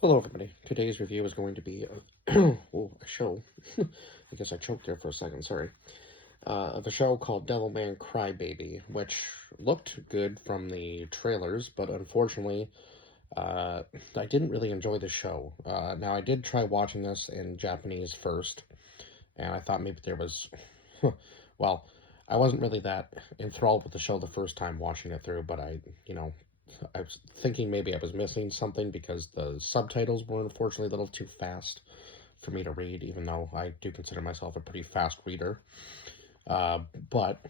Hello, everybody. Today's review is going to be a show. I guess I choked there for a second, sorry. Of a show called Devilman Crybaby, which looked good from the trailers, but unfortunately, I didn't really enjoy the show. Now, I did try watching this in Japanese first, and I thought maybe there was. Well, I wasn't really that enthralled with the show the first time watching it through, but I was thinking maybe I was missing something because the subtitles were unfortunately a little too fast for me to read, even though I do consider myself a pretty fast reader. Uh, but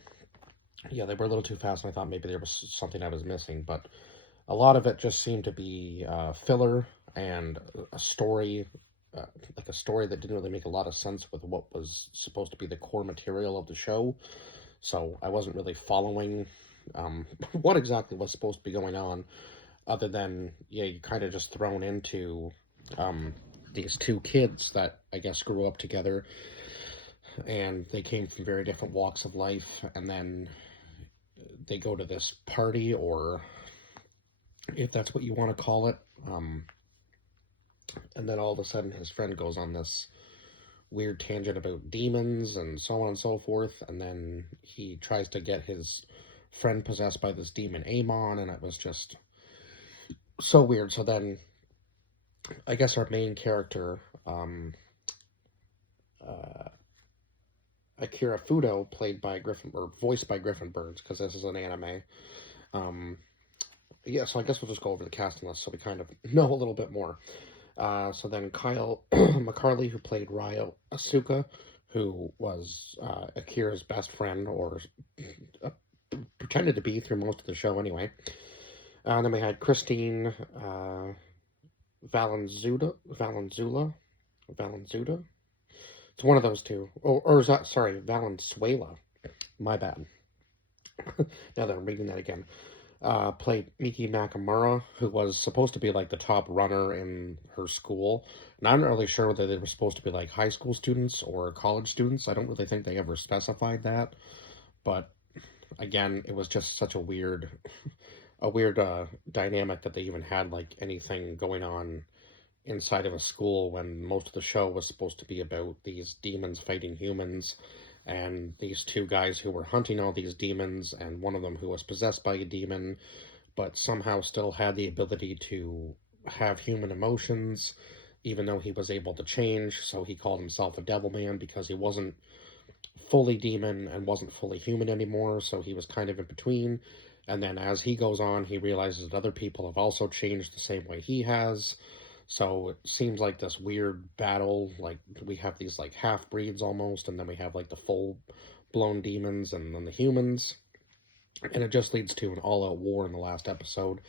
yeah, they were a little too fast, and I thought maybe there was something I was missing. But a lot of it just seemed to be filler and a story, uh, like a story that didn't really make a lot of sense with what was supposed to be the core material of the show. So I wasn't really following what exactly was supposed to be going on, other than, yeah, you kind of just thrown into um, these two kids that I guess grew up together, and they came from very different walks of life, and then they go to this party, or if that's what you want to call it, um, and then all of a sudden his friend goes on this weird tangent about demons and so on and so forth, and then he tries to get his friend possessed by this demon Amon, and it was just so weird. So then I guess our main character, uh, Akira Fudo, played by Griffin, or voiced by Griffin Burns, because this is an anime. Um, yeah, so I guess we'll just go over the casting list so we kind of know a little bit more. So then Kyle McCarley, who played Ryo Asuka, who was Akira's best friend, or uh, pretended to be through most of the show anyway. And then we had Christine Valenzuela. It's one of those two. Or is that, sorry, Valenzuela. My bad. Now that I'm reading that again. Played Miki Nakamura, who was supposed to be like the top runner in her school. And I'm not really sure whether they were supposed to be like high school students or college students. I don't really think they ever specified that. But again, it was just such a weird dynamic that they even had like anything going on inside of a school when most of the show was supposed to be about these demons fighting humans, and these two guys who were hunting all these demons, and one of them who was possessed by a demon but somehow still had the ability to have human emotions even though he was able to change. So he called himself a devil man because he wasn't fully demon and wasn't fully human anymore, so he was kind of in between. And then as he goes on, he realizes that other people have also changed the same way he has. So it seems like this weird battle. Like, we have these like half breeds almost, and then we have like the full blown demons and then the humans. And it just leads to an all out war in the last episode,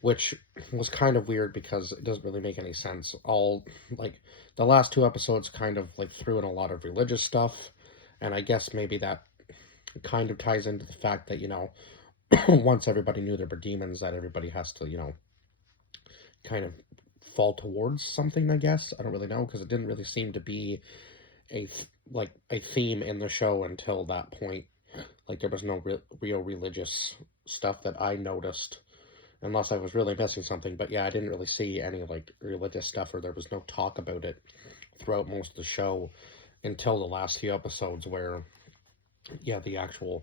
which was kind of weird because it doesn't really make any sense. All like the last two episodes kind of like threw in a lot of religious stuff, and I guess maybe that kind of ties into the fact that, once everybody knew there were demons, that everybody has to, kind of fall towards something, I guess. I don't really know, because it didn't really seem to be like a theme in the show until that point. Like, there was no real religious stuff that I noticed, unless I was really missing something. But yeah, I didn't really see any like religious stuff, or there was no talk about it throughout most of the show until the last few episodes, where, yeah, the actual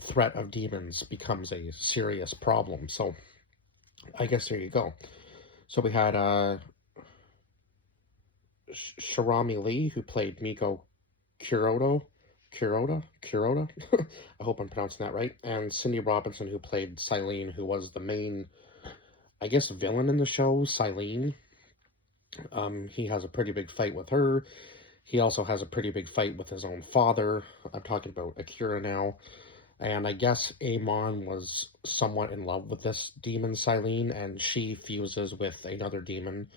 threat of demons becomes a serious problem. So I guess there you go. So we had Shirami Lee, who played Miko Kuroda. Kuroda. I hope I'm pronouncing that right. And Cindy Robinson, who played Silene, who was the main, I guess, villain in the show, Silene. He has a pretty big fight with her. He also has a pretty big fight with his own father. I'm talking about Akira now. And I guess Amon was somewhat in love with this demon, Silene, and she fuses with another demon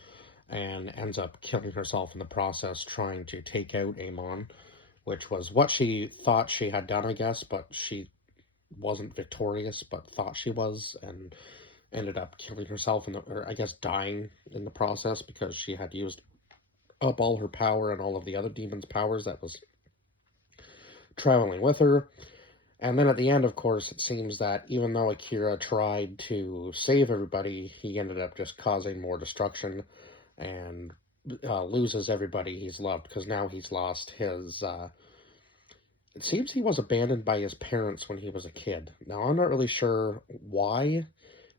and ends up killing herself in the process, trying to take out Amon, which was what she thought she had done, I guess, but she wasn't victorious, but thought she was, and ended up killing herself, or I guess dying in the process, because she had used up all her power and all of the other demons' powers that was traveling with her. And then at the end, of course, it seems that even though Akira tried to save everybody, he ended up just causing more destruction and loses everybody he's loved because now he's lost his. It seems he was abandoned by his parents when he was a kid. Now, I'm not really sure why.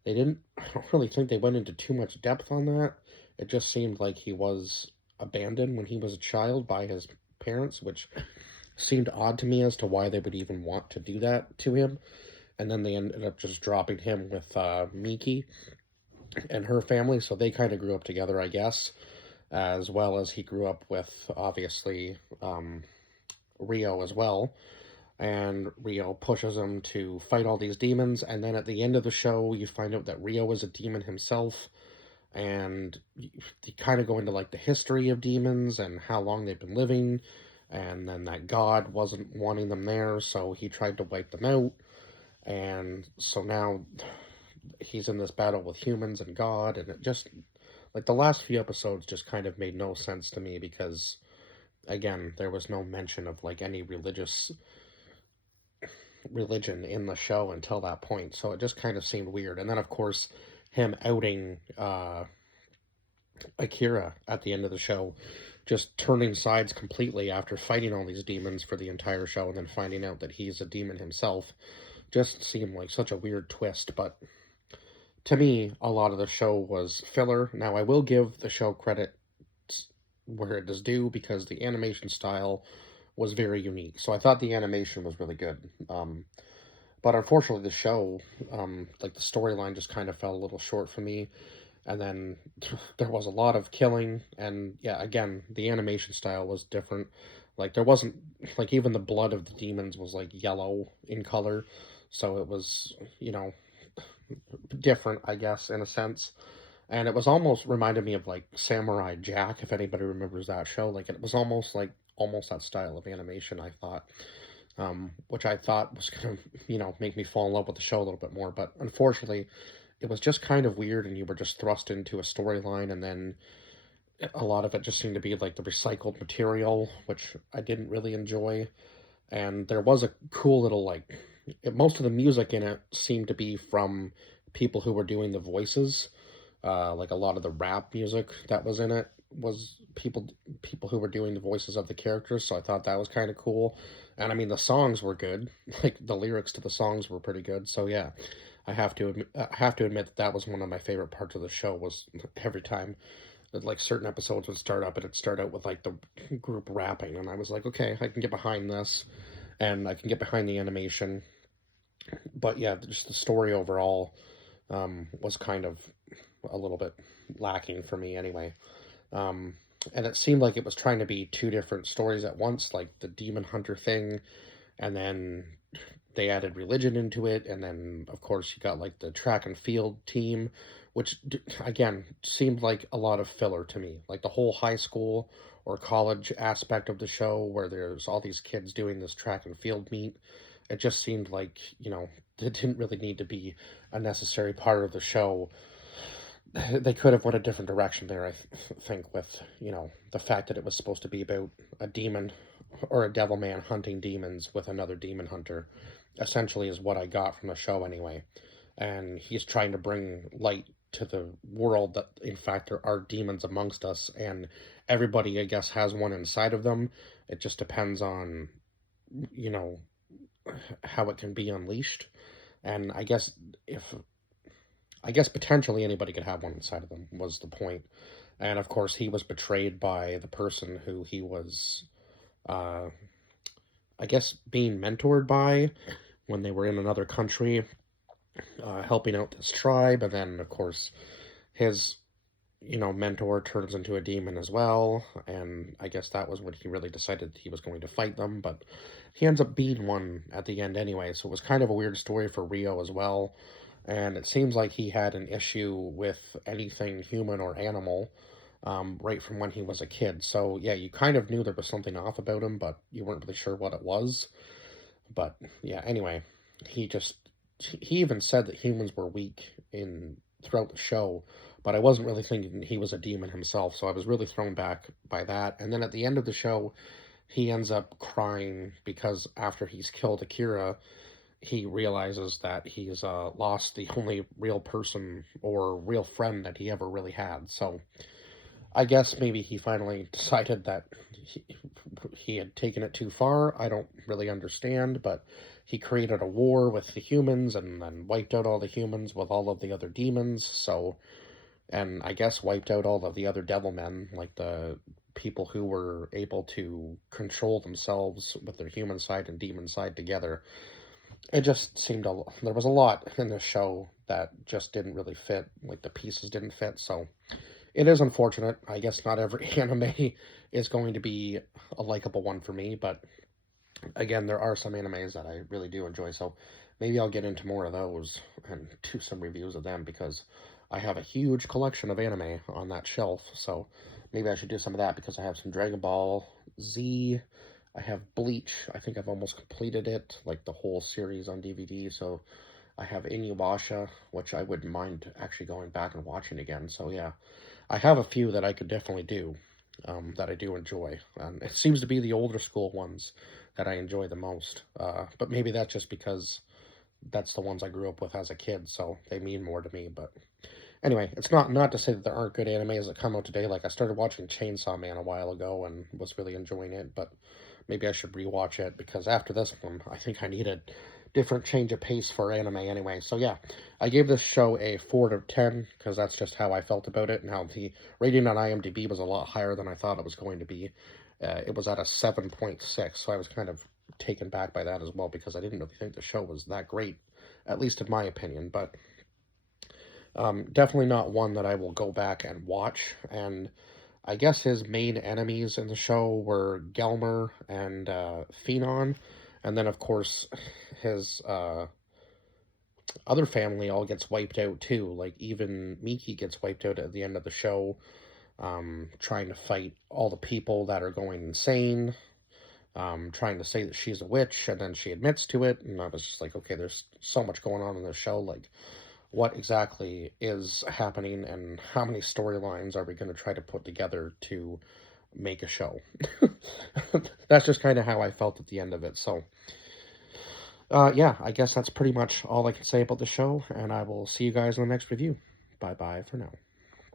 They didn't, I don't really think they went into too much depth on that. It just seemed like he was abandoned when he was a child by his parents, which seemed odd to me as to why they would even want to do that to him. And then they ended up just dropping him with Miki and her family, so they kind of grew up together, I guess, as well as he grew up with, obviously, Rio as well. And Rio pushes him to fight all these demons, and then at the end of the show, you find out that Rio is a demon himself, and you kind of go into like the history of demons and how long they've been living, and then that God wasn't wanting them there, so he tried to wipe them out, and so now he's in this battle with humans and God, and it just, like, the last few episodes just kind of made no sense to me because, again, there was no mention of like any religion in the show until that point, so it just kind of seemed weird. And then, of course, him outing Akira at the end of the show, just turning sides completely after fighting all these demons for the entire show and then finding out that he's a demon himself, just seemed like such a weird twist. But to me, a lot of the show was filler. Now, I will give the show credit where it is due because the animation style was very unique. So I thought the animation was really good. But unfortunately, the show, like the storyline, just kind of fell a little short for me. And then there was a lot of killing, and yeah, again, the animation style was different. Like there wasn't, like, even the blood of the demons was like yellow in color, so it was, different, I guess, in a sense. And it was almost reminded me of like Samurai Jack, if anybody remembers that show. Like it was almost that style of animation, I thought, which I thought was gonna, make me fall in love with the show a little bit more. But unfortunately, it was just kind of weird, and you were just thrust into a storyline, and then a lot of it just seemed to be like the recycled material, which I didn't really enjoy. And there was a cool little, like, most of the music in it seemed to be from people who were doing the voices. Like a lot of the rap music that was in it was people who were doing the voices of the characters, so I thought that was kind of cool. And I mean, the songs were good. Like the lyrics to the songs were pretty good. So yeah, I have to admit that that was one of my favorite parts of the show. Was every time that, like, certain episodes would start up and it'd start out with like the group rapping, and I was like, okay, I can get behind this, and I can get behind the animation. But yeah, just the story overall was kind of a little bit lacking for me anyway. Um, and it seemed like it was trying to be two different stories at once, like the demon hunter thing, and then they added religion into it, and then of course you got like the track and field team, which again seemed like a lot of filler to me. Like the whole high school or college aspect of the show, where there's all these kids doing this track and field meet, it just seemed like, it didn't really need to be a necessary part of the show. They could have went a different direction there, I think, with, the fact that it was supposed to be about a demon or a devil man hunting demons with another demon hunter, essentially, is what I got from the show anyway. And he's trying to bring light to the world that, in fact, there are demons amongst us, and everybody, I guess, has one inside of them. It just depends on, you know, how it can be unleashed. And if I guess potentially anybody could have one inside of them was the point. And of course, he was betrayed by the person who he was, uh, I guess, being mentored by when they were in another country, helping out this tribe. And then, of course, his, mentor turns into a demon as well. And I guess that was when he really decided he was going to fight them. But he ends up being one at the end anyway. So it was kind of a weird story for Rio as well. And it seems like he had an issue with anything human or animal, right from when he was a kid. So yeah, you kind of knew there was something off about him, but you weren't really sure what it was. But yeah, anyway, he even said that humans were weak in throughout the show, but I wasn't really thinking he was a demon himself, so I was really thrown back by that. And then at the end of the show, he ends up crying because after he's killed Akira, he realizes that he's lost the only real person or real friend that he ever really had. So I guess maybe he finally decided that he had taken it too far. I don't really understand, but he created a war with the humans and then wiped out all the humans with all of the other demons. So, and I guess wiped out all of the other Devilmen, like the people who were able to control themselves with their human side and demon side together. It just seemed there was a lot in this show that just didn't really fit, like the pieces didn't fit. So it is unfortunate. I guess not every anime is going to be a likable one for me, but again, there are some animes that I really do enjoy, so maybe I'll get into more of those and do some reviews of them, because I have a huge collection of anime on that shelf, so maybe I should do some of that, because I have some Dragon Ball Z, I have Bleach, I think I've almost completed it, like the whole series on DVD, so I have Inuyasha, which I wouldn't mind actually going back and watching again, so yeah. I have a few that I could definitely do, that I do enjoy. It seems to be the older school ones that I enjoy the most. But maybe that's just because that's the ones I grew up with as a kid, so they mean more to me. But anyway, it's not to say that there aren't good animes that come out today. Like, I started watching Chainsaw Man a while ago and was really enjoying it, but maybe I should rewatch it, because after this one, I think I need a different change of pace for anime anyway. So yeah, I gave this show a 4 out of 10, because that's just how I felt about it. Now, the rating on IMDb was a lot higher than I thought it was going to be. It was at a 7.6, so I was kind of taken back by that as well, because I didn't really think the show was that great, at least in my opinion. But definitely not one that I will go back and watch. And I guess his main enemies in the show were Gelmer and Phenon, and then of course his other family all gets wiped out too. Like, even Miki gets wiped out at the end of the show, trying to fight all the people that are going insane, trying to say that she's a witch, and then she admits to it, and I was just like, okay, there's so much going on in this show, like, what exactly is happening, and how many storylines are we going to try to put together to make a show? That's just kind of how I felt at the end of it. So, yeah, I guess that's pretty much all I can say about the show, and I will see you guys in the next review. Bye-bye for now.